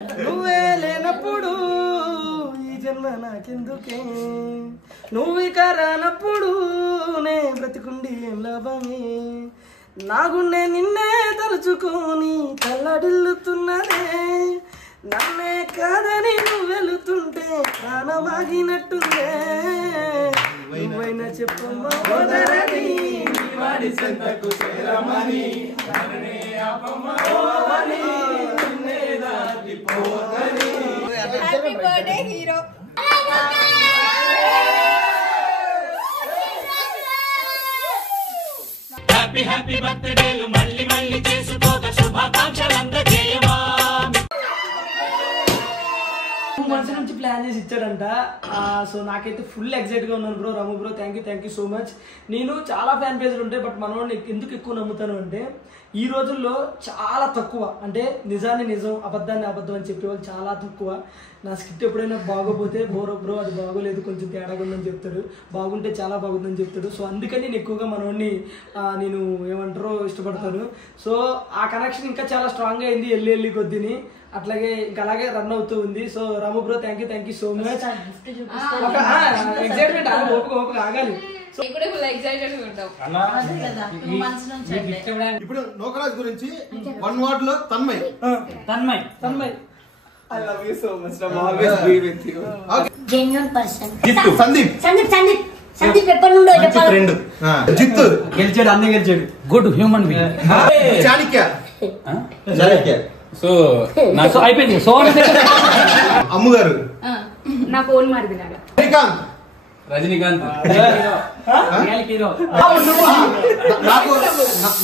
నువ్వే లేనప్పుడు ఈ జన్మ నాకెందుకే, నువ్వు ఇక రానప్పుడు నే బ్రతికుండి ఏం లాభమే, నా గుండె నిన్నే తలుచుకొని తల్లడిల్లుతున్నదే, నన్నే కాదని నువ్వు వెళుతుంటే ప్రాణమాగినట్టుందే, నువ్వైనా చెప్పమ్మా వదలని వాడి సంతకు చేరమని happy birthday hero. Happy happy బర్త్డేలు మళ్ళీ మళ్ళీ చేసుకోక శుభాకాంక్షలు అందజేయమా. 2 months నుంచి ప్లాన్ చేసి ఇచ్చాడంట. సో నాకైతే ఫుల్ ఎక్సైట్గా ఉన్నాను bro. Ramu bro thank you so much. నేను చాలా ఫ్యాన్ పేజ్లు ఉంటాయి, బట్ మనోడిని ఎందుకు ఎక్కువ నమ్ముతాను అంటే ఈ రోజుల్లో చాలా తక్కువ, అంటే నిజాన్ని నిజం అబద్ధాన్ని అబద్ధం అని చెప్పేవాళ్ళు చాలా తక్కువ. నా స్క్రిప్ట్ ఎప్పుడైనా బాగోపోతే బ్రో అది బాగోలేదు కొంచెం తేడాగా ఉందని చెప్తాడు, బాగుంటే చాలా బాగుందని చెప్తాడు. సో అందుకని నేను ఎక్కువగా మనోడిని నేను ఏమంటారో ఇష్టపడతాను. సో ఆ కనెక్షన్ ఇంకా చాలా స్ట్రాంగ్ అయింది వెళ్ళి కొద్దిని, అట్లాగే ఇంకా అలాగే రన్ అవుతూ ఉంది. So Ramu bro thank you so much. Excitement ఓపిక ఆగాలి. ఇప్పుడు నోకరాజ్ గురించి 1 word లో Tanmay. I love you so much. I'm always be with you. Okay. Genuine person. జిత్తు. సందీప్ ఎప్పటి నుండో చెప్పాలి. ఫ్రెండ్. జిత్తు గెలిచాడు, అన్నీ గెలిచాడు. Good human being. Chanakya. So నాకు అయిపోయింది. సో అమ్ముగారు. నా ఫోన్ మారిదిలాగా. శ్రీకాంత్. రజనీకాంత్.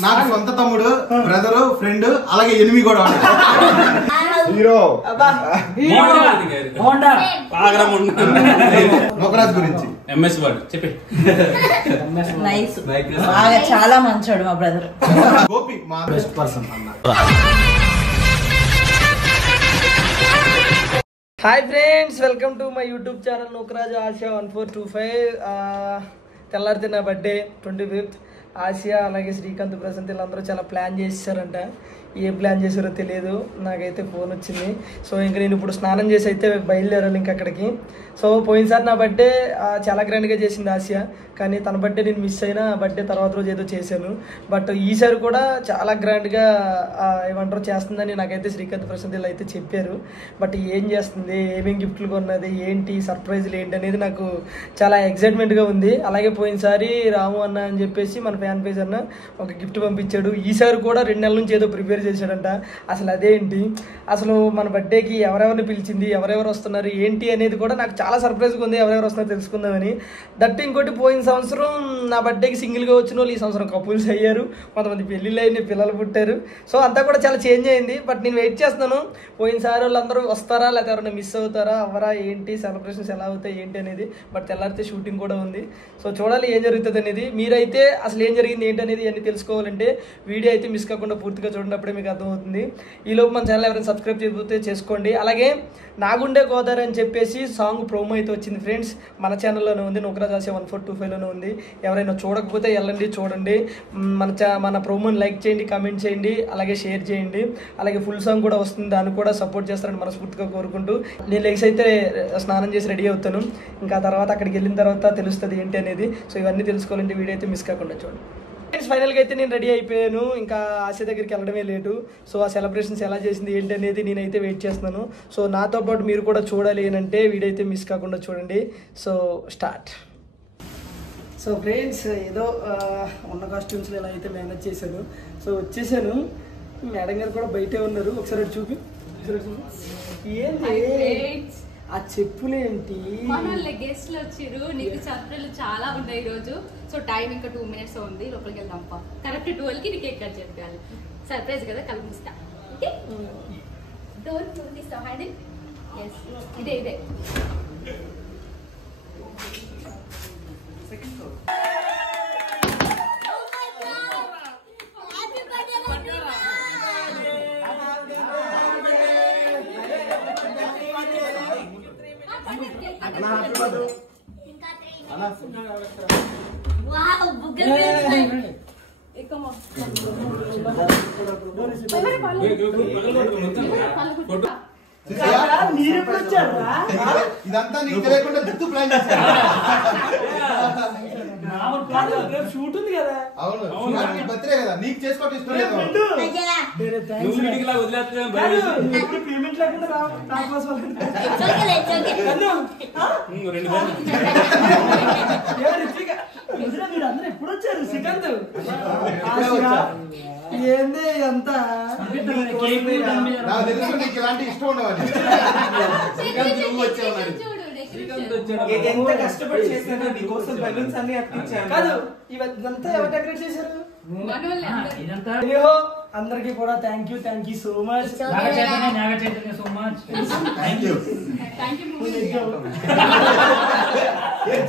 నాకు సొంత తమ్ముడు, బ్రదరు, ఫ్రెండ్, అలాగే ఎనిమి కూడా హీరో. నోకరాజ్ గురించి ఎంఎస్ వర్డ్ చెప్పి. నైస్, బాగా చాలా మంచోడు మా బ్రదర్. గోపి మా బెస్ట్ పర్సన్ అన్న. Hi friends, welcome to my YouTube channel నోకరాజ్ Asia 1425. తెల్లారితే నా బర్త్డే 25th. ఆసియా అలాగే శ్రీకాంత్ ప్రశాంత్ వీళ్ళందరూ చాలా ప్లాన్ చేశారంట. ఏం ప్లాన్ చేశారో తెలియదు, నాకైతే ఫోన్ వచ్చింది. సో ఇంక నేను ఇప్పుడు స్నానం చేసి అయితే బయలుదేరాను ఇంక అక్కడికి. సో పోయినసారి నా బర్త్డే చాలా గ్రాండ్గా చేసింది ఆసియా, కానీ తన బర్త్డే నేను మిస్ అయినా బర్త్డే తర్వాత రోజు ఏదో చేశాను. బట్ ఈసారి కూడా చాలా గ్రాండ్గా ఏమంటారు చేస్తుందని నాకైతే శ్రీకాంత్ ప్రశాంత్ వీళ్ళు అయితే చెప్పారు. బట్ ఏం చేస్తుంది, ఏమేమి గిఫ్ట్లు కొన్నది ఏంటి, సర్ప్రైజ్లు ఏంటి అనేది నాకు చాలా ఎక్సైట్మెంట్గా ఉంది. అలాగే పోయినసారి రాము అన్న అని చెప్పేసి మన ఫ్యాన్ పేజ్ అన్న ఒక గిఫ్ట్ పంపించాడు. ఈసారి కూడా 2 నెలల నుంచి ఏదో ప్రిపేర్ చేశాడంట. అసలు అదేంటి, అసలు మన బర్త్డేకి ఎవరెవరిని పిలిచింది, ఎవరెవరు వస్తున్నారు ఏంటి అనేది కూడా నాకు చాలా సర్ప్రైజ్గా ఉంది. ఎవరెవరు వస్తున్నారో తెలుసుకుందామని. దట్ ఇంకోటి పోయిన సంవత్సరం నా బర్త్డేకి సింగిల్గా వచ్చిన వాళ్ళు ఈ సంవత్సరం కపుల్స్ అయ్యారు, కొంతమంది పెళ్ళిళ్ళు అయినాయి, పిల్లలు పుట్టారు. సో అంతా కూడా చాలా చేంజ్ అయింది. బట్ నేను వెయిట్ చేస్తున్నాను పోయినసారి వాళ్ళందరూ వస్తారా లేకపోతే ఎవరైనా మిస్ అవుతారా, అవరా ఏంటి, సెలబ్రేషన్స్ ఎలా అవుతాయి ఏంటి అనేది. బట్ తెల్లారితే షూటింగ్ కూడా ఉంది. సో చూడాలి ఏం జరుగుతుంది అనేది. మీరైతే అసలు ఏం జరిగింది ఏంటి అనేది అన్ని తెలుసుకోవాలంటే వీడియో అయితే మిస్ కాకుండా పూర్తిగా చూడండి, అప్పుడే మీకు అర్థమవుతుంది. ఈలోపు మన ఛానల్ ఎవరైనా సబ్స్క్రైబ్ చేయకపోతే చేసుకోండి. అలాగే నాగుండే గోదావరి అని చెప్పేసి సాంగ్ ప్రోమో అయితే వచ్చింది ఫ్రెండ్స్, మన ఛానల్లోనే ఉంది, నోకరాజ్ ఆసియా 1425లోనే ఉంది. ఎవరైనా చూడకపోతే వెళ్ళండి చూడండి. మన ప్రోమోని లైక్ చేయండి, కామెంట్ చేయండి, అలాగే షేర్ చేయండి. అలాగే ఫుల్ సాంగ్ కూడా వస్తుంది, దాన్ని కూడా సపోర్ట్ చేస్తారని మనస్ఫూర్తిగా కోరుకుంటూ నేను లెగ్స్ అయితే స్నానం చేసి రెడీ అవుతాను. ఇంకా తర్వాత అక్కడికి వెళ్ళిన తర్వాత తెలుస్తుంది ఏంటి అనేది. సో ఇవన్నీ తెలుసుకోవాలంటే వీడియో అయితే మిస్ కాకుండా చూడండి. ఫైనల్గా అయితే నేను రెడీ అయిపోయాను, ఇంకా ఆసియా దగ్గరికి వెళ్ళడమే లేటు. సో ఆ సెలబ్రేషన్స్ ఎలా చేసింది ఏంటి అనేది నేనైతే వెయిట్ చేస్తున్నాను. సో నాతో పాటు మీరు కూడా చూడాలి ఏంటంటే వీడియో అయితే మిస్ కాకుండా చూడండి. So start. సో ఫ్రెండ్స్ ఏదో ఉన్న కాస్ట్యూమ్స్లో ఎలా అయితే మేనేజ్ చేశాను. సో వచ్చేసాను, మేడం గారు కూడా బయటే ఉన్నారు. ఒకసారి చూపి ఏంటి ఆ చెప్పులేంటి, మన గెస్ట్లు వచ్చిరు, నీకు సర్ప్రైజ్లు చాలా ఉన్నాయి ఈరోజు. సో టైం ఇంకా 2 minutes ఉంది, లోపలికి వెళ్దాం. కరెక్ట్ 12కి నీకు కేక్ కట్ చెప్పాలి. సర్ప్రైజ్ కదా, కల్పిస్తా. ఓకే, డోర్ తీస్తా. హ్యాండిల్ ఇదే మీరు ఎప్పుడు వచ్చారా? ఇదంతా నీకు తెలియకుండా దిక్కు ప్లాన్ చేశాను. రేపు షూట్ ఉంది కదా. అవును నీ బర్త్డే కదా, నీకు చేసుకోవడం ఇష్టం లేదు. నువ్వు ఇంటికి ఇలా వదిలేస్తున్నావు పేమెంట్ లేకుండా రాకపోతే రెండు సార్లు మీరు అందరూ ఎప్పుడు వచ్చారు? శ్రీకాంత్ ఏంది అంతా నాకు తెలుసు నీకు ఇలాంటి ఇష్టం ఉండవని. నువ్వు వచ్చావు ఎంత కష్టపడి చేశాను నీకోసం బెలూన్స్ అన్ని అతికించాను. కాదు ఇవంతా ఎవరు డెకరేట్ చేశారు? మనోళ్ళే అందరూ. అయ్యో అందరికి కూడా thank you so much. So much. Thank you. Thank you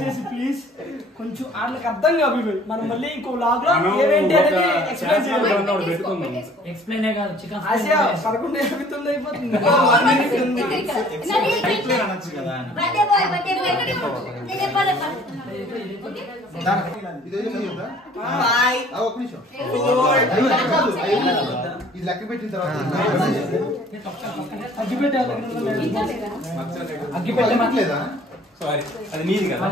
చేసి ప్లీజ్ కొంచెం వాళ్ళకి అర్థం కాదు. మనం మళ్ళీ ఇంకో వ్లాగ్ లో ఏమేంటి అనేది ఎక్స్ప్లెయిన్ చేయాలి. ఎక్స్ప్లెయిన్ కాదు చికెన్ ఆసియా 11:59 అయిపోతుంది. అనొచ్చు కదా అని. బర్త్డే బాయ్ నేను చెప్పాలి. ఇదేదో చెప్తా. బాయ్. ఒక్క నిమిషం. ఇది లెక్క పెట్టిన తర్వాత అగ్గిపెట్టలేదా? సారీ అది నీది కదా.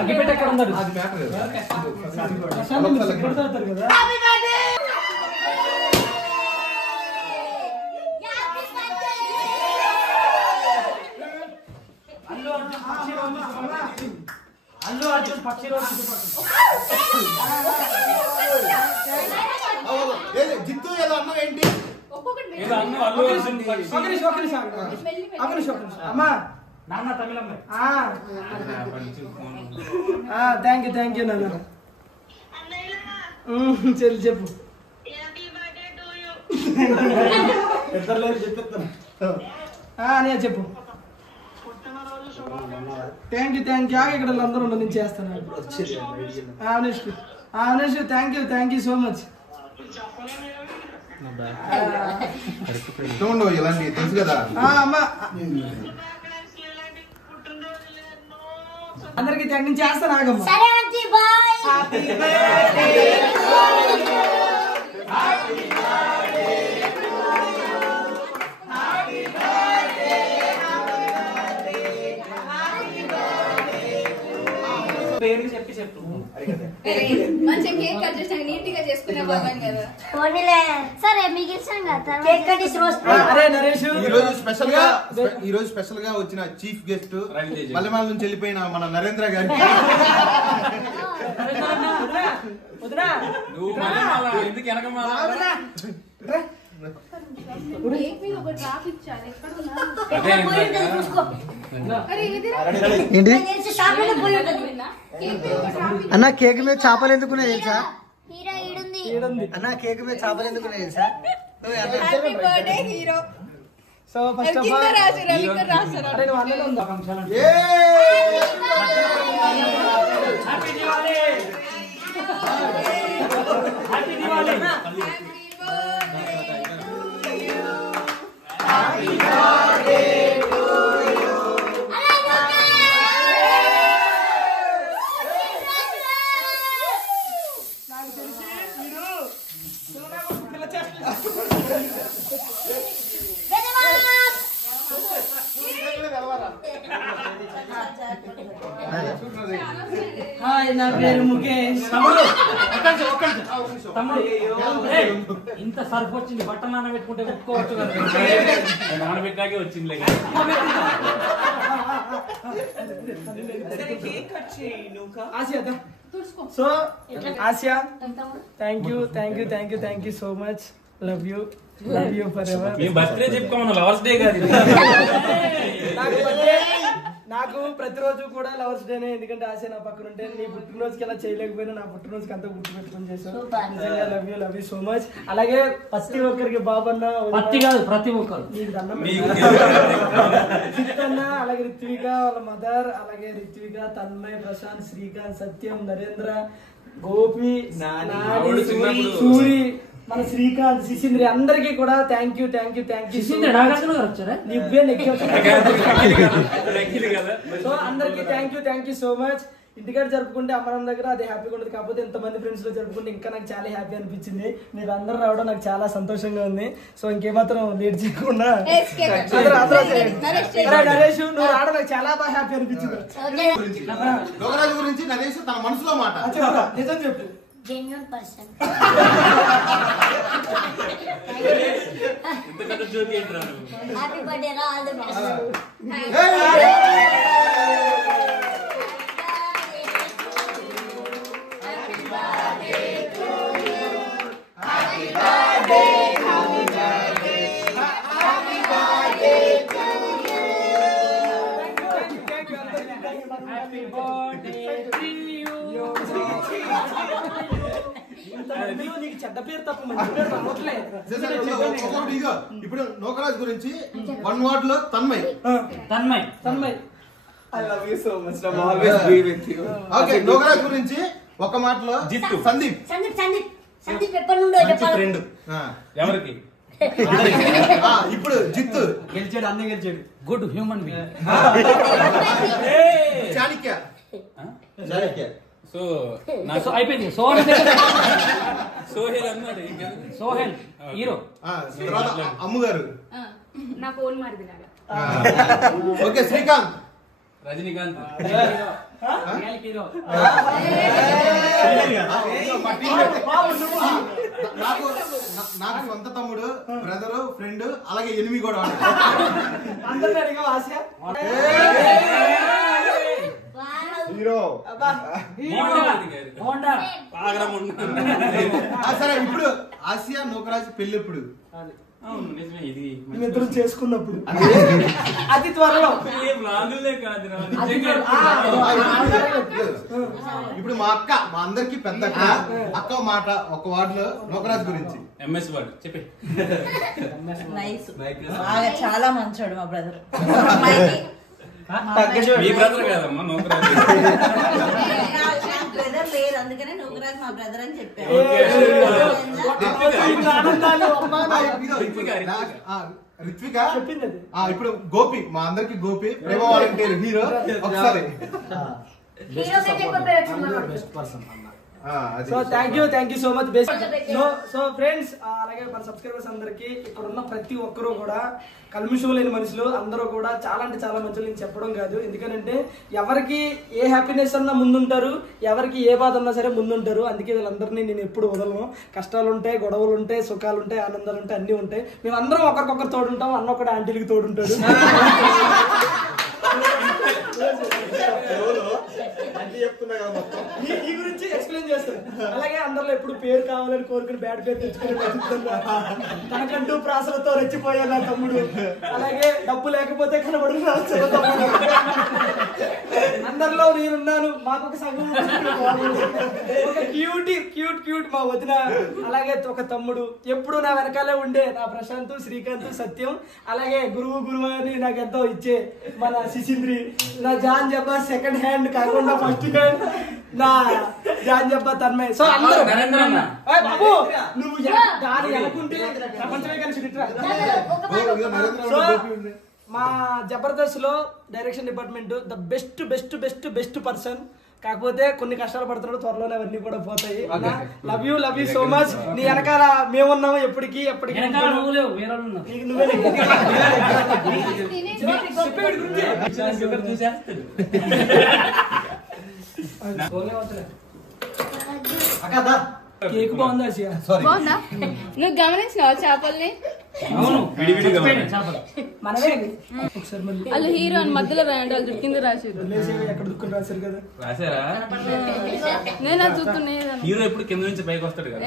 అగ్గిపెట్ట ఎక్కడ ఉన్నాడు? అది మ్యాటర్ కదా. కదా అల్లు అర్జున్ పక్షి జిత్తు ఏదో అన్నావు ఏంటి? ఏదో అన్ను అల్లు అర్జున్ అమ్మా నాన్న తమిళం థ్యాంక్ యూ నాన్న. చెల్లి చెప్పు. నేను చెప్పు. థ్యాంక్ యూ ఇక్కడ అందరూ నేను చేస్తాను. Anush thank you so much. ఇష్టం ఉండవు ఇలాంటి తెలుసు కదా. అమ్మా అందరికి థ్యాంక్ యూ చేస్తాను. ఆగమ్మా. సరే ఆంటీ బాయ్. హ్యాపీ బర్త్డే పేరు చెప్పు. మంచిగా కేక్ కట్ చేసి నీట్ గా చేసుకునే వాళ్ళం కదా. పోనీలే సరే మీకు ఇస్తాం కదా. కేక్ కట్ చేసి రోస్ట్. అరే నరేష్ ఈ రోజు స్పెషల్ గా వచ్చిన చీఫ్ గెస్ట్ మల్లెమాల నుంచి వెళ్ళిపోయిన మన నరేంద్ర గారి నువ్వు ఎందుకు వెనకమాల కేక్ మీద ఒక డ్రాప్ ఇచ్చారు. ఎక్కడ ఉన్నా? ఎక్కడ పోయి ఉంటుంది చూసుకో. అరే ఎదురా ఏంటి నాకు తెలిసి షాప్ లో పోయి ఉంటుంది. కేక్ మీద ఒక డ్రాప్ ఇచ్చారు. అన్న కేక్ మీద చేపలు ఎందుకున్నాయి తెలుసా? హీరో ఈడుంది. అన్న కేక్ మీద చేపలు ఎందుకున్నాయి తెలుసా? Happy birthday hero. So first of కింద ఆల్ రాశారు ఇక్కడ రాశారు. అరే నువ్వు అన్నలో ఉందా? Happy Diwali. Happy Diwali. Hi నా పేరు ముఖేష్. తమ్ముడు తమ్ముడు ఇంత సర్ఫ్ వచ్చింది, బట్టలు నానబెట్టుకుంటే పెట్టుకోవచ్చు కదా. నానబెట్టాకే వచ్చింది. కేక్ కట్ చేయి నువ్వు. Asiya so Asiya thank you so much. Love you forever. మీ బర్త్డే చెప్పుకోమన్నా, లవర్స్ డే కాదు. నాకు ప్రతిరోజు కూడా లవర్స్ డేనే. ఎందుకంటే ఆశ నా పక్కన ఉంటే నీ పుట్టినరోజుకి ఎలా చేయలేకపోయినా నా పుట్టినరోజుకి అంతా గుర్తు పెట్టుకుని చేశాను. నిజంగా లవ్ యూ సో మచ్. అలాగే ప్రతి ఒక్కరికి బాబన్న ప్రతి ఒక్కరు చిత్తన్న, అలాగే రిత్విక వాళ్ళ మదర్, అలాగే రిత్విక, తన్మయ్, ప్రశాంత్, శ్రీకాంత్, సత్యం, నరేంద్ర, గోపి, సూరి, మన శ్రీకాంత్, శిశింద్రి అందరికి కూడా థ్యాంక్ యూ. సో అందరికి థ్యాంక్ యూ సో మచ్. ఇంటికాడ జరుపుకుంటే అమ్మనం దగ్గర అది హ్యాపీగా ఉండదు. కాకపోతే ఎంతమంది ఫ్రెండ్స్ లో జరుపుకుంటే ఇంకా నాకు చాలా హ్యాపీ అనిపించింది. మీరు అందరూ రావడం నాకు చాలా సంతోషంగా ఉంది. సో ఇంకేమాత్రం లేట్ చేయకుండా నరేష్ నువ్వు రావడం నాకు చాలా బాగా హ్యాపీ అనిపించింది. లోకరాజు గురించి నరేష్ తన మనసులో మాట నిజం చెప్పు. Genuine person. హ్యాపీ బర్త్డే రా, ఆల్ ది బెస్ట్. నీకు చెడ్డ పేరు తప్ప మంచి పేరు నమ్మట్లేదు. ఇప్పుడు లోకరాజు గురించి 1 word లో Tanmay. I love you so much. I'm always be with you. Okay, Lokaraju గురించి ఒక మాటలో జిత్తు. సందీప్. సందీప్ ఎప్పటి నుండో చెప్పాలి. ఎవరికి ఇప్పుడు జిత్తు. గెలిచాడు, అన్న గెలిచాడు. Good human being. Chanakya. So అయిపోయింది. సోహెల్ అన్నాడు. సోహెల్ హీరో. తర్వాత అమ్ముగారు. నాకు ఓన్ మారిది లాగా. ఓకే, శ్రీకాంత్. రజనీకాంత్. నాకు సొంత తమ్ముడు, బ్రదరు, ఫ్రెండ్, అలాగే ఎనిమి కూడా. అందరినీ అడిగా ఆసియా హీరో. సరే, ఇప్పుడు ఆసియా నూకరాజు పెళ్లి ఎప్పుడు? అవును నిజమే. ఇది మేమిద్దరం చేసుకున్నప్పుడు అతి త్వరలో. ఇప్పుడు మా అక్క, మా అందరికి పెద్ద అక్క మాట ఒక వార్డులో నూకరాజు గురించి. ఎంఎస్ వర్డ్ చెప్పి. నైస్, బాగా చాలా మంచోడు మా బ్రదర్. మీ బ్రదర్ కాదమ్మా, నూకరాజు. బ్రదర్ లేరు, అందుకనే నూకరాజు మా బ్రదర్ అని చెప్పాను. రిత్విక ఇప్పుడు గోపి, మా అందరికి గోపి, ప్రేమ వాలంటీర్ హీరో. ఒకసారి so thank you so much. So friends, అలాగే మన సబ్స్క్రైబర్స్ అందరికి ఇక్కడ ఉన్న ప్రతి ఒక్కరూ కూడా కల్మిషం లేని మనుషులు. అందరూ కూడా చాలా అంటే చాలా మంచిగా నేను చెప్పడం కాదు. ఎందుకంటే ఎవరికి ఏ హ్యాపీనెస్ అన్నా ముందుంటారు, ఎవరికి ఏ బాధ ఉన్నా సరే ముందుంటారు. అందుకే వీళ్ళందరినీ నేను ఎప్పుడు వదలను. కష్టాలు ఉంటాయి, గొడవలు ఉంటాయి, సుఖాలు ఉంటాయి, ఆనందాలు ఉంటాయి, అన్నీ ఉంటాయి. మేమందరం ఒకరికొకరు తోడుంటాం. అన్న ఒకటి ఆంటీలకి తోడుంటాడు. ఈ గురించి ఎక్స్ప్లెయిన్ చేస్తాను. అలాగే అందరిలో ఎప్పుడు పేరు కావాలని కోరుకుని బ్యాడ్ పేరు తెచ్చుకుని తనకంటూ ప్రాసలతో రెచ్చిపోయారు నా తమ్ముడు. అలాగే డబ్బు లేకపోతే కనబడు తమ్ముడు. అందరిలో నేనున్నాను, మాకు ఒక సంఘం, ఒక క్యూట్ మా వదిన, అలాగే ఒక తమ్ముడు ఎప్పుడు నా వెనకాలే ఉండే నా ప్రశాంత్, శ్రీకాంత్, సత్యం, అలాగే గురువు అని నాకు ఎంతో ఇచ్చే మన శిశింద్రి, నా జాన్ జబ్బా సెకండ్ హ్యాండ్ కాకుండా ఫస్ట్ హ్యాండ్ నా జాన్ జబ్బా తన్మయ్. సో అందరూ బాబు నువ్వు దాని అనుకుంటే ప్రపంచమే కలిసి మా జబర్దస్త్ లో direction department the best person. కాకపోతే కొన్ని కష్టాలు పడుతున్నాడు, త్వరలోనే అవన్నీ కూడా పోతాయి. Love you so much. నీ వెనకాల మేమున్నాము ఎప్పటికీ. కేక్ బాగుందా? బాగుందా? నువ్వు గమనించినావా చేపల్ని? వాళ్ళు హీరో అని మధ్యలో రాయండి, వాళ్ళు దుక్కింది రాశారు. ఎక్కడ దుక్కుని రాశారు కదా, రాశారా? నేను అది చూస్తున్నాను. హీరో ఎప్పుడు కింద నుంచి పైకి వస్తాడు కదా,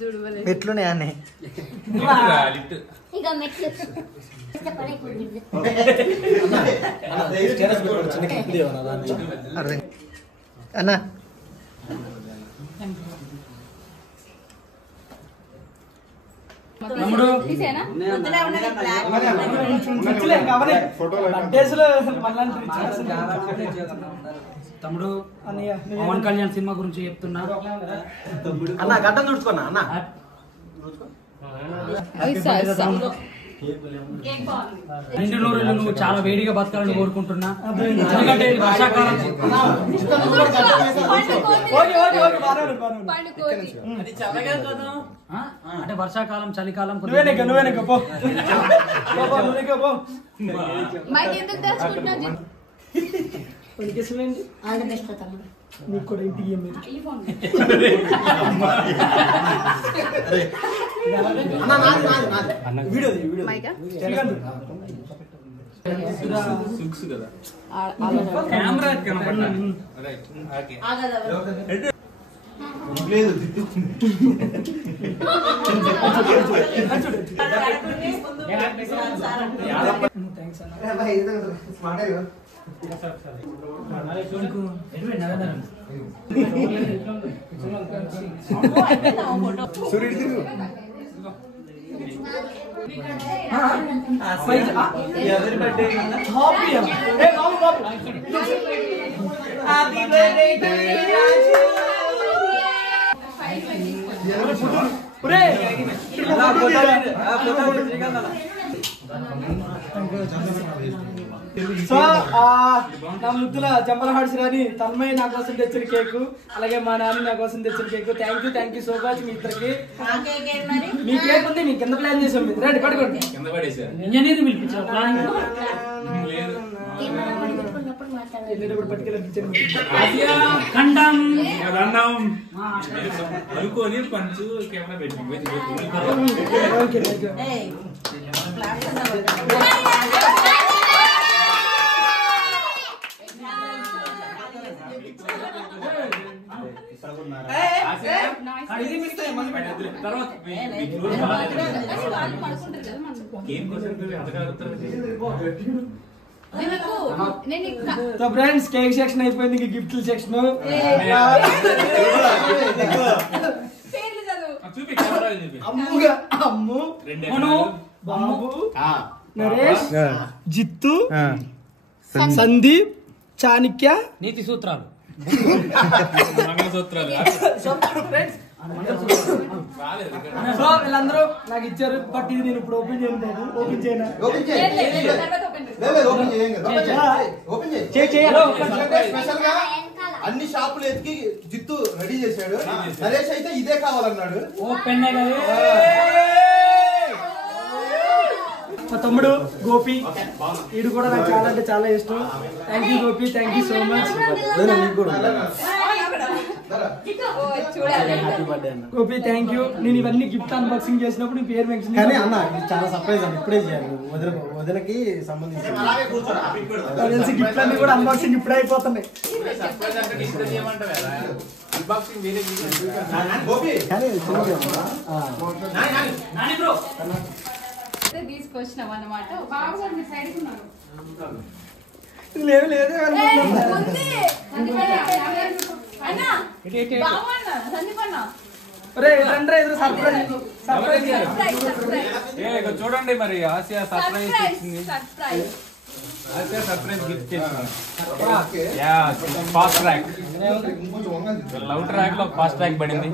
చూడు ఎట్లునే అనే ఇక మెట్లు అన్నా తమ్ముడు తమ్ముడు పవన్ కళ్యాణ్ సినిమా గురించి చెప్తున్నా. అన్న గడ్డం తుడుచుకున్నా అన్న. కేక్ బాగుంది. నిండు నూరులు నువ్వు చాలా వేడిగా బతకాలని కోరుకుంటున్నా. ఎందుకంటే ఇది వర్షాకాలం. అంటే వర్షాకాలం చలికాలం మైక్ ఎందుకు దాచుకుంటున్నావు? ఆల్ ది బెస్ట్ తమ్ముడు. నీకు కూడా ఇంటికి ఈ ఫోన్ మైకా సుక్స్ కదా కెమెరా కనపడ్డా రైట్ ఓకే లేదు ఎవరి బర్త్డే సో నా ముద్దుల జంబల హార్ట్స్ రాని తన్మయ్య నా కోసం తెచ్చిన కేకు, అలాగే మా నాన్న నా కోసం తెచ్చిన cake. Thank you so much మీ ఇద్దరికి. మీ కేక్ ఉంది, మీ కింద ప్లాన్ చేసాం. మీరు రండి పట్టుకోండి. కింద పడేసా ఇంజనీర్ పిలిపించారు ప్లానింగ్ లేదు వెళ్ళేటప్పుడు పట్టుకెళ్ళి ఖండం అనుకోని పంచు కెమెరా పెట్టి ఓకే తర్వాత సో ఫ్రెండ్స్ కేక్ సెక్షన్ అయిపోయింది, ఇంక గిఫ్ట్ సెక్షన్. చూపి కెమెరా చూపి అమ్ముగా అమ్ము బాబు నరేష్ జిత్తు సందీప్ చాణిక్య నీతి సూత్రాలు మంగళసూత్రాలు ఫ్రెండ్స్. సో వీళ్ళందరూ నాకు ఇచ్చారు, బట్ ఇది నేను ఇప్పుడు ఓపెన్ చేయను బాబు. ఓపెన్ చేయనా? స్పెషల్ గా అన్ని షాపులు ఎత్తికి జిత్తు రెడీ చేశాడు. నరేష్ అయితే ఇదే కావాలన్నాడు. ఓపెన్ మా తమ్ముడు గోపి, వీడు కూడా నాకు చాలా అంటే చాలా ఇష్టం. Thank you Gopi, thank you so much. Gopi thank you. నేను ఇవన్నీ గిఫ్ట్ అన్బాక్సింగ్ చేసినప్పుడు నీ పేరు మెన్షన్ కానీ అన్న ఇది చాలా సర్ప్రైజ్ అండి, ఇప్పుడే చేయాలి. వదినకి సంబంధించి తెలిసి గిఫ్ట్ అన్ని కూడా అన్బాక్సింగ్ ఇప్పుడే అయిపోతున్నాయి. తీసుకొచ్చినాం అన్నమాట. బాబు గారు మీ సైడ్ ఉన్నారు. లేదు లేదు చూడండి మరి ఆసియా సర్ప్రైజ్ ఇచ్చింది. ఆసియా సర్ప్రైజ్ గిఫ్ట్ చేసింది. ఫాస్ట్ ట్రాక్ లవ్ ట్రాక్ లో ఫాస్ట్ ట్రాక్ పడింది.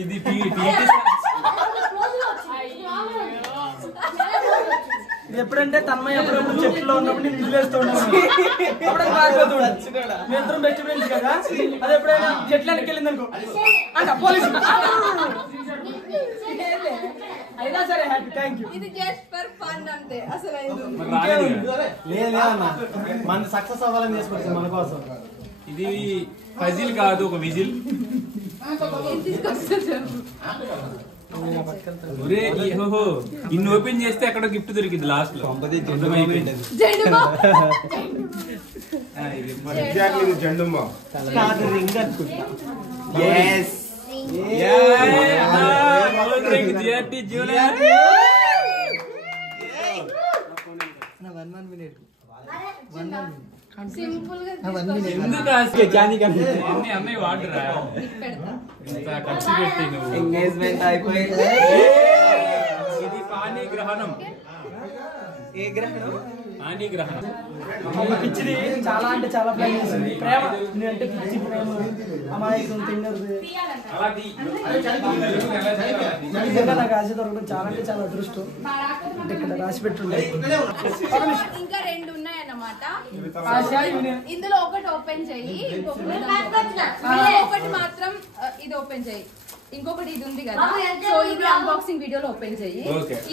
ఇది ఇది ఎప్పుడంటే తన్మయ్య అప్పుడప్పుడు చెట్టులో ఉన్నప్పుడు నేను విజిలేస్తూ ఉన్నాను. అప్పుడు మారిపోతుండే. మీ ఇద్దరం బెస్ట్ ఫ్రెండ్స్ కదా. అది ఎప్పుడైనా చెట్లు వెనక్కి వెళ్ళింది అనుకో అంట పోలీసు అయినా సరే హ్యాపీ. Thank you. ఇది జస్ట్ ఫర్ ఫన్ అంతే. అసలు లేదన్న మన సక్సెస్ అవ్వాలని చేసుకొచ్చింది మన కోసం. ఇది ఫజిల్ కాదు, ఒక విజిల్. ఇన్ని ఓపెన్ చేస్తే అక్కడ గిఫ్ట్ దొరికింది లాస్ట్ లో. జెండుమా సింపుల్ గా అన్నయ్య వాడరా ఇంత ఖర్చు పెట్టి నువ్వు. ఎంగేజ్మెంట్ అయిపోయింది. ఇది పానీ గ్రహణం. ఏ గ్రహణం? పిచ్చిది చాలా అంటే చాలా ప్లాన్ చేసింది. ప్రేమ నేనంటే పిచ్చి ప్రేమ అమాయకం తిన్నది. నిజంగా నాకు ఆశ దొరకడం చాలా అంటే చాలా అదృష్టం. అంటే ఇక్కడ రాసి పెట్టుండే ఇంకా 2 ఉన్నాయన్నమాట. ఆశ ఇందులో ఒకటి ఓపెన్ చెయ్యి, ఇంకొకటి మాత్రం ఇది ఓపెన్ చెయ్యి, ఇంకొకటి ఇది ఉంది కదా. సో ఇది అన్బాక్సింగ్ వీడియోలో ఓపెన్ చెయ్యి.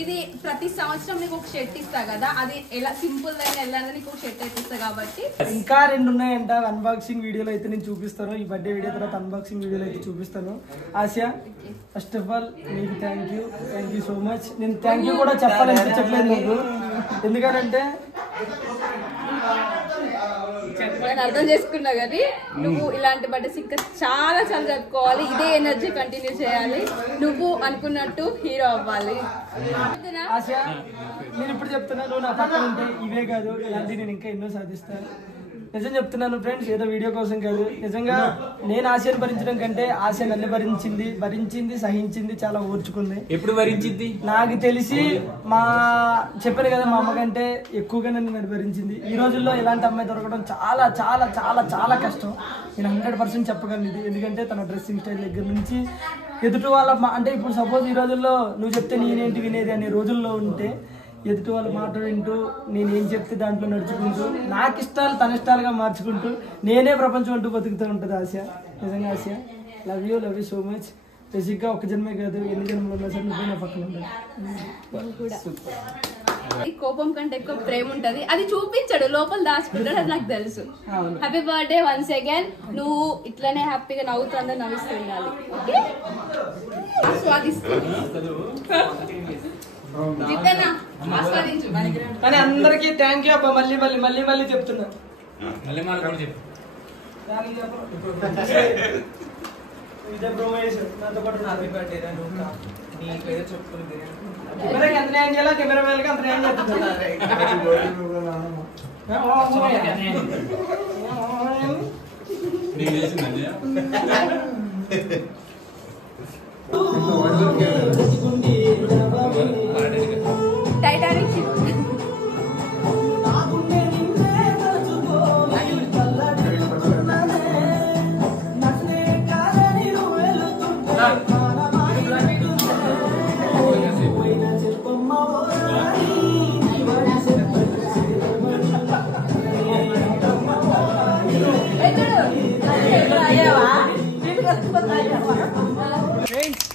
ఇది ప్రతి సంవత్సరం నీకు ఒక షర్ట్ ఇస్తా కదా, అది ఎలా సింపుల్ గా వెళ్ళాలని నీకు ఒక షర్ట్ అయితే ఇస్తా కాబట్టి. ఇంకా 2 ఉన్నాయంట. అన్బాక్సింగ్ వీడియోలో అయితే నేను చూపిస్తాను. ఈ బర్త్డే వీడియో తర్వాత అన్బాక్సింగ్ వీడియోలో అయితే చూపిస్తాను. ఆసియా, ఫస్ట్ ఆఫ్ ఆల్ నీకు థ్యాంక్ యూ సో మచ్. నేను థ్యాంక్ యూ కూడా చెప్పాలనిపించట్లేదు నీకు, ఎందుకంటే నేను అర్థం చేసుకున్నా కానీ నువ్వు ఇలాంటి బర్త్డేస్ ఇంకా చాలా చాలా జరుపుకోవాలి. ఇదే ఎనర్జీ కంటిన్యూ చేయాలి. నువ్వు అనుకున్నట్టు హీరో అవ్వాలి. ఆసియా, నేను ఇప్పుడు చెప్తున్నా, నువ్వు నా పక్కన ఉంటే ఇవే కాదు ఇలాంటివి నేను ఇంకా ఎన్నో సాధిస్తాను. నిజం చెప్తున్నాను ఫ్రెండ్స్, ఏదో వీడియో కోసం కాదు. నిజంగా నేను ఆశను భరించడం కంటే ఆశ నన్ను భరించింది, సహించింది, చాలా ఓర్చుకుంది. ఎప్పుడు భరించింది నాకు తెలిసి చెప్పాను కదా, మా అమ్మ కంటే ఎక్కువగా నన్ను భరించింది. ఈ రోజుల్లో ఇలాంటి అమ్మాయి దొరకడం చాలా చాలా చాలా చాలా కష్టం. నేను 100% చెప్పగలను ఇది. ఎందుకంటే తన డ్రెస్సింగ్ స్టైల్ దగ్గర నుంచి ఎదుటి వాళ్ళ అంటే ఇప్పుడు సపోజ్ ఈ రోజుల్లో నువ్వు చెప్తే నేనేంటి వినేది అనే రోజుల్లో ఉంటే ఎదుటి వాళ్ళ మాట వింటూ నేనేం చెప్తే దాంట్లో నడుచుకుంటూ నాకు ఇష్టాలు తన ఇష్టాలుగా మార్చుకుంటూ నేనే ప్రపంచం అంటూ బతుకుతూ ఉంటుంది ఆశ. నిజంగా ఆశ, లవ్ యూ సో మచ్. బేసిక్గా ఒక జన్మే కాదు, ఎన్ని జన్మలు ఉన్నా సరే నువ్వు నా పక్కన ఉండాలి. కోపం కంటే ఎక్కువ ప్రేమ ఉంటది, అది చూపించడు, లోపల దాచుకుంటాడు, అది నాకు తెలుసు. Happy birthday once again. నువ్వు ఇట్లానే హ్యాపీగా నవ్వుతూ అందరూ నవ్విస్తూ ఉండాలి. ఓకే, కానీ అందరికి థ్యాంక్ యూ అబ్బా. మళ్ళీ మళ్ళీ మళ్ళీ మళ్ళీ చెప్తున్నా. నాతో పాటు హ్యాపీ బర్త్డే రా నువ్వు నీ పేరు చెప్పుకుంది. కెమెరాకి ఎంత న్యాయం చేయాలో కెమెరా మ్యాన్కి అంత న్యాయం చేస్తుంది. Titanic ship.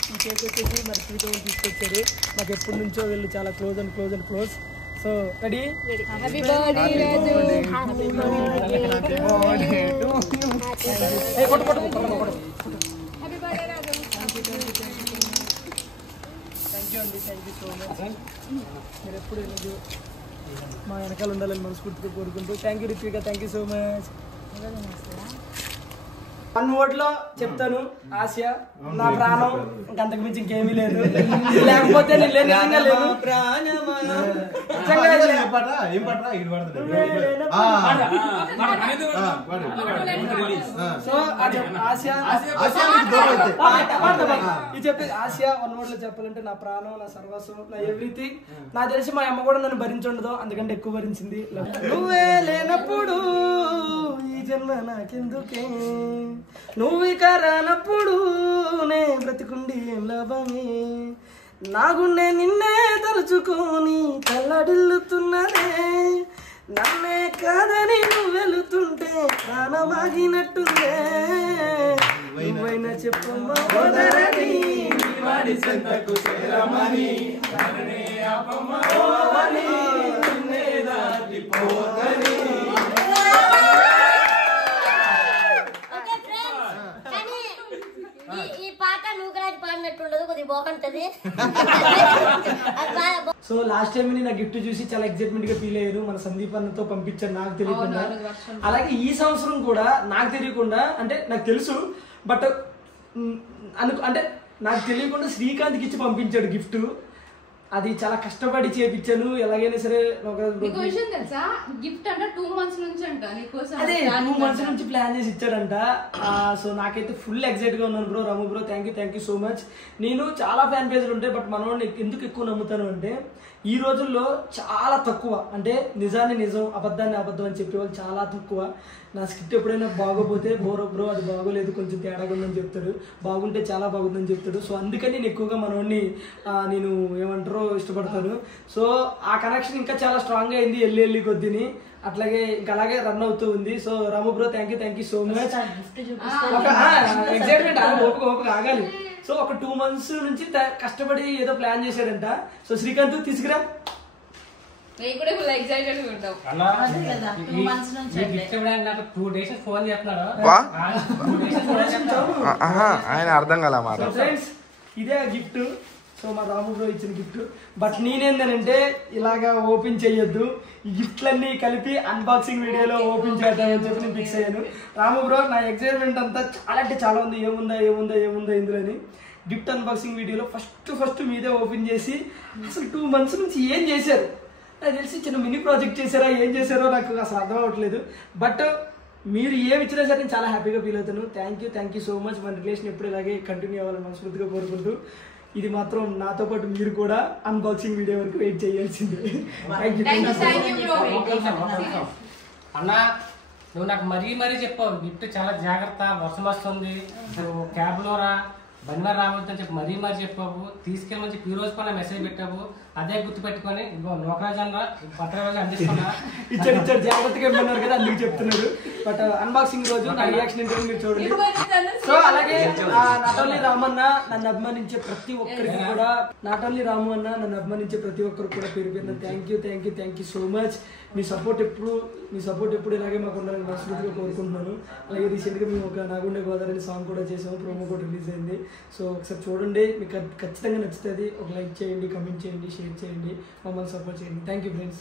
ఈ కేక్ వచ్చేసి మరి స్వీట్ తీసుకొచ్చారు. నాకు ఎప్పటి నుంచో వీళ్ళు చాలా close and close. So ready? Happy birthday thank you so much. మీరు ఎప్పుడు ఈరోజు మా వెనకాల ఉండాలని మనస్ఫూర్తిగా కోరుకుంటూ thank you Ritvika, thank you so much. 1 word లో చెప్తాను, ఆసియా నా ప్రాణం. ఇంకంతకు మించి ఇంకేమీ లేదు. లేకపోతే నేను నిజంగా లేను. సో ఆసియా ఇది చెప్పేది. ఆసియా 1 word లో చెప్పాలంటే నా ప్రాణం, నా సర్వస్వం, నా ఎవ్రీథింగ్. నాకు తెలిసి మా అమ్మ కూడా నన్ను భరించుండదు, అందుకంటే ఎక్కువ భరించింది. నువ్వే లేనప్పుడు ఈ జన్మ నాకెందుకే, నువ్వు ఇక రానప్పుడు నే బ్రతికుండి ఏం లాభమే, నా గుండె నిన్నే తలుచుకొని తల్లడిల్లుతున్నదే, నన్నే కాదని నువ్వు వెళుతుంటే ప్రాణమాగినట్టుందే, నువ్వైనా చెప్పమ్మా వదలని వాడి చెంతకు చేరమని, నిన్నే దాటిపోతని. ఈ పాట నూకరాజు పాడినట్టుండదు, కొద్దిగా బాగుంటది. సో లాస్ట్ టైం నా గిఫ్ట్ చూసి చాలా ఎక్సైట్మెంట్ గా ఫీల్ అయ్యారు. మన సందీప్ అన్నతో పంపించారు నాకు తెలియకుండా. అలాగే ఈ సంవత్సరం కూడా నాకు తెలియకుండా, అంటే నాకు తెలుసు బట్ అంటే నాకు తెలియకుండా శ్రీకాంత్కి ఇచ్చి పంపించాడు గిఫ్ట్. అది చాలా కష్టపడి చేపించాను. ఎలాగైనా సరే నీకు విషయం తెలుసా, గిఫ్ట్ అంట 2 months నుంచి అంట నీకోసం. అదే 2 months నుంచి ప్లాన్ చేసి ఇచ్చాడంట. సో నాకైతే ఫుల్ ఎక్సైట్ గా ఉన్నాను bro. Ramu bro thank you so much. నేను చాలా ఫ్యాన్ పేజ్లు ఉంటాయి, బట్ మనోడిని ఎందుకు ఎక్కువ నమ్ముతాను అంటే ఈ రోజుల్లో చాలా తక్కువ, అంటే నిజాన్ని నిజం అబద్ధాన్ని అబద్ధం అని చెప్పేవాళ్ళు చాలా తక్కువ. నా స్కిట్ ఎప్పుడైనా బాగోపోతే బ్రో అది బాగోలేదు కొంచెం తేడాగా ఉందని చెప్తాడు, బాగుంటే చాలా బాగుందని చెప్తాడు. సో అందుకని నేను ఎక్కువగా మనోడిని నేను ఏమంటారో ఇష్టపడతాను. సో ఆ కనెక్షన్ ఇంకా చాలా స్ట్రాంగ్ అయింది వెళ్ళి కొద్దిని, అట్లాగే ఇంకా అలాగే రన్ అవుతూ ఉంది. So Ramu bro thank you so much. Excitement ఓపిక ఆగాలి. సో ఒక 2 months నుంచి కష్టపడి ఏదో ప్లాన్ చేశాడంట. సో శ్రీకాంత్ తీసుకురా. నేను కూడా ఫుల్ ఎక్సైటెడ్ గా ఉంటాం. అదే కదా 2 months నుంచి నాకు 2 days ఫోన్ చేస్తున్నాడు. ఆయన అర్థం కాల మాట. ఫ్రెండ్స్ ఇదే గిఫ్ట్. సో మా రాము బ్రో ఇచ్చిన గిఫ్ట్. బట్ నేనేందనంటే ఇలాగా ఓపెన్ చెయ్యొద్దు, ఈ గిఫ్ట్లన్నీ కలిపి అన్బాక్సింగ్ వీడియోలో ఓపెన్ చేద్దామని చెప్పి నేను ఫిక్స్ అయ్యాను. రాము బ్రో నా ఎక్సైట్మెంట్ అంతా చాలా అంటే చాలా ఉంది, ఏముందా ఇందులోని. గిఫ్ట్ అన్బాక్సింగ్ వీడియోలో ఫస్ట్ మీదే ఓపెన్ చేసి అసలు 2 months నుంచి ఏం చేశారు నాకు తెలిసి చిన్న మినీ ప్రాజెక్ట్ చేశారా ఏం చేశారో నాకు అసలు అర్థం అవ్వట్లేదు. బట్ మీరు ఏమి ఇచ్చినా సరే నేను చాలా హ్యాపీగా ఫీల్ అవుతాను. Thank you so much. మన రిలేషన్ ఎప్పుడు ఇలాగే కంటిన్యూ అవ్వాలని మనస్ఫూర్తిగా కోరుకుంటూ, ఇది మాత్రం నాతో పాటు మీరు కూడా అన్బాక్సింగ్ వీడియో వరకు వెయిట్ చేయాల్సిందే. అన్న నువ్వు నాకు మరీ చెప్పావు గిఫ్ట్ చాలా జాగ్రత్త, వర్షం వస్తుంది, నువ్వు క్యాబ్ లో రా, బండి రావద్దని చెప్పి మరీ చెప్పావు. తీసుకెళ్ళి మంచి ఈ రోజు పైన మెసేజ్ పెట్టావు. అదే గుర్తు పెట్టుకొని నోకరాజు అన్న పత్రిక అందిస్తున్నా ఇచ్చాడు జాగ్రత్తగా ఇవ్వన్నారు కదా అందుకు చెప్తున్నారు. బట్ అన్బాక్సింగ్ రోజు నా రియాక్షన్ ఏంటో మీరు చూడండి. సో అలాగే నాట్ ఓన్లీ రామన్న నన్ను అభిమానించే ప్రతి ఒక్కరికి కూడా, నాట్ ఓన్లీ రాము అన్న నన్ను అభిమానించే ప్రతి ఒక్కరికి కూడా పేరు పేరున thank you so much. Me support ఎప్పుడు ఇలాగే మాకు ఉండాలని మనస్ఫూర్తిగా కోరుకుంటున్నాను. అలాగే రీసెంట్గా మేము ఒక నాగుండే గోదావరి సాంగ్ కూడా చేసాము, ప్రోమో కూడా రిలీజ్ అయింది. సో ఒకసారి చూడండి, మీకు ఖచ్చితంగా నచ్చుతుంది. ఒక లైక్ చేయండి, కమెంట్ చేయండి, షేర్ చేయండి, మమ్మల్ని సపోర్ట్ చేయండి. Thank you friends.